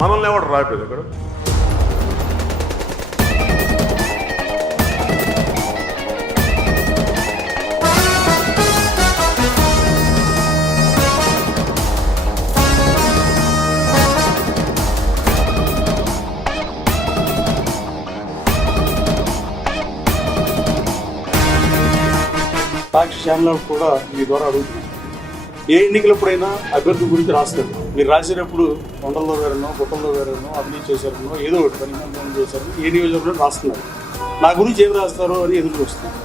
మనల్ని ఎవరు రాయలేదు ఇక్కడ. సాక్షి ఛానల్ కూడా మీ ద్వారా అడుగుతున్నాం, ఏ ఎన్నికలప్పుడైనా అభ్యర్థి గురించి రాస్తారు. మీరు రాసేటప్పుడు కొండల్లో వేరనో గుట్టల్లో వేరనో అభివృద్ధి చేశారనో ఏదో ఒకటి పని చేశారు, ఏ నియోజకవర్గంలో రాస్తున్నారు. నా గురించి ఏం రాస్తారో అని ఎదురు చూస్తున్నాను.